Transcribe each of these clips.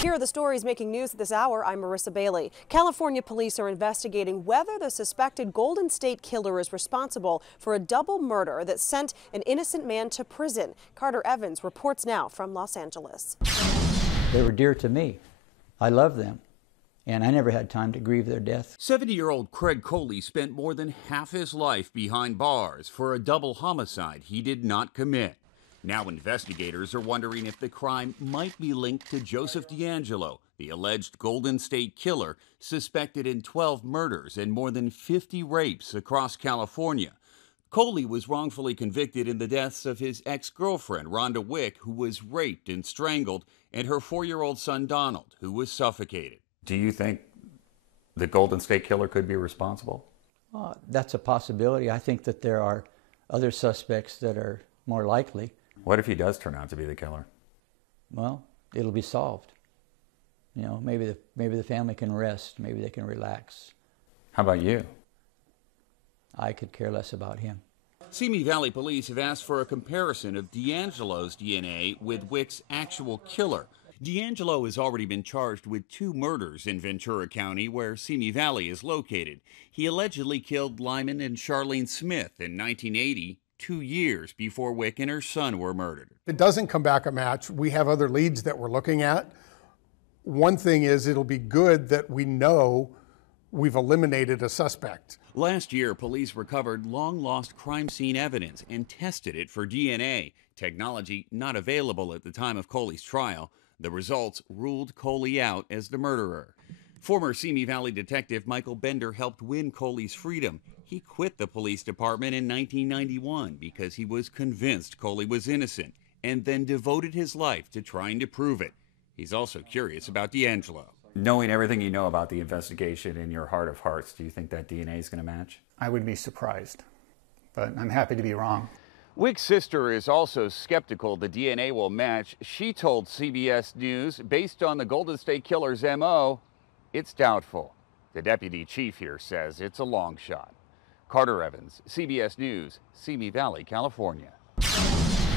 Here are the stories making news at this hour. I'm Marissa Bailey. California police are investigating whether the suspected Golden State Killer is responsible for a double murder that sent an innocent man to prison. Carter Evans reports now from Los Angeles. They were dear to me. I love them, and I never had time to grieve their death. 70-year-old Craig Coley spent more than half his life behind bars for a double homicide he did not commit. Now investigators are wondering if the crime might be linked to Joseph DeAngelo, the alleged Golden State Killer, suspected in 12 murders and more than 50 rapes across California. Coley was wrongfully convicted in the deaths of his ex-girlfriend, Rhonda Wick, who was raped and strangled, and her 4-year-old son, Donald, who was suffocated. Do you think the Golden State Killer could be responsible? That's a possibility. I think that there are other suspects that are more likely. What if he does turn out to be the killer? Well, it'll be solved. You know, maybe the family can rest. Maybe they can relax. How about you? I could care less about him. Simi Valley police have asked for a comparison of DeAngelo's DNA with Wick's actual killer. DeAngelo has already been charged with 2 murders in Ventura County, where Simi Valley is located. He allegedly killed Lyman and Charlene Smith in 1980, 2 years before Wick and her son were murdered. If it doesn't come back a match, we have other leads that we're looking at. One thing is, it'll be good that we know we've eliminated a suspect. Last year, police recovered long-lost crime scene evidence and tested it for DNA, technology not available at the time of Coley's trial. The results ruled Coley out as the murderer. Former Simi Valley detective Michael Bender helped win Coley's freedom. He quit the police department in 1991 because he was convinced Coley was innocent and then devoted his life to trying to prove it. He's also curious about DeAngelo. Knowing everything you know about the investigation in your heart of hearts, do you think that DNA is going to match? I would be surprised, but I'm happy to be wrong. Wick's sister is also skeptical the DNA will match. She told CBS News, based on the Golden State Killer's MO, it's doubtful. The deputy chief here says it's a long shot. Carter Evans, CBS News, Simi Valley, California.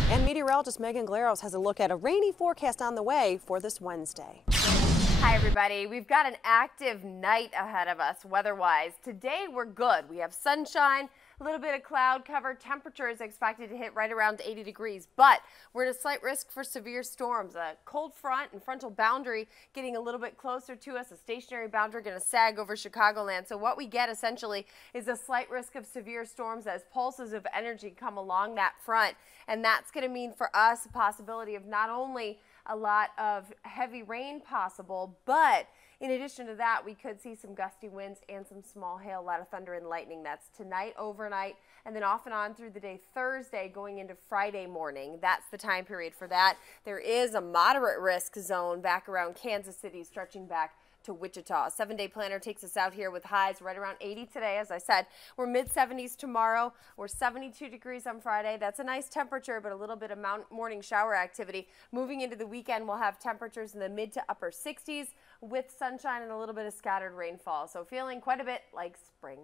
And meteorologist Megan Glaros has a look at a rainy forecast on the way for this Wednesday. Hi, everybody. We've got an active night ahead of us weather-wise. Today, we're good. We have sunshine, a little bit of cloud cover. Temperature is expected to hit right around 80 degrees, but we're at a slight risk for severe storms. A cold front and frontal boundary getting a little bit closer to us. A stationary boundary going to sag over Chicagoland. So what we get essentially is a slight risk of severe storms as pulses of energy come along that front. And that's going to mean for us a possibility of not only a lot of heavy rain possible, but in addition to that, we could see some gusty winds and some small hail, a lot of thunder and lightning. That's tonight, overnight, and then off and on through the day Thursday going into Friday morning. That's the time period for that. There is a moderate risk zone back around Kansas City, stretching back to Wichita. 7-day planner takes us out here with highs right around 80 today. As I said, we're mid-70s tomorrow. We're 72 degrees on Friday. That's a nice temperature, but a little bit of morning shower activity. Moving into the weekend, we'll have temperatures in the mid to upper 60s with sunshine and a little bit of scattered rainfall. So feeling quite a bit like spring.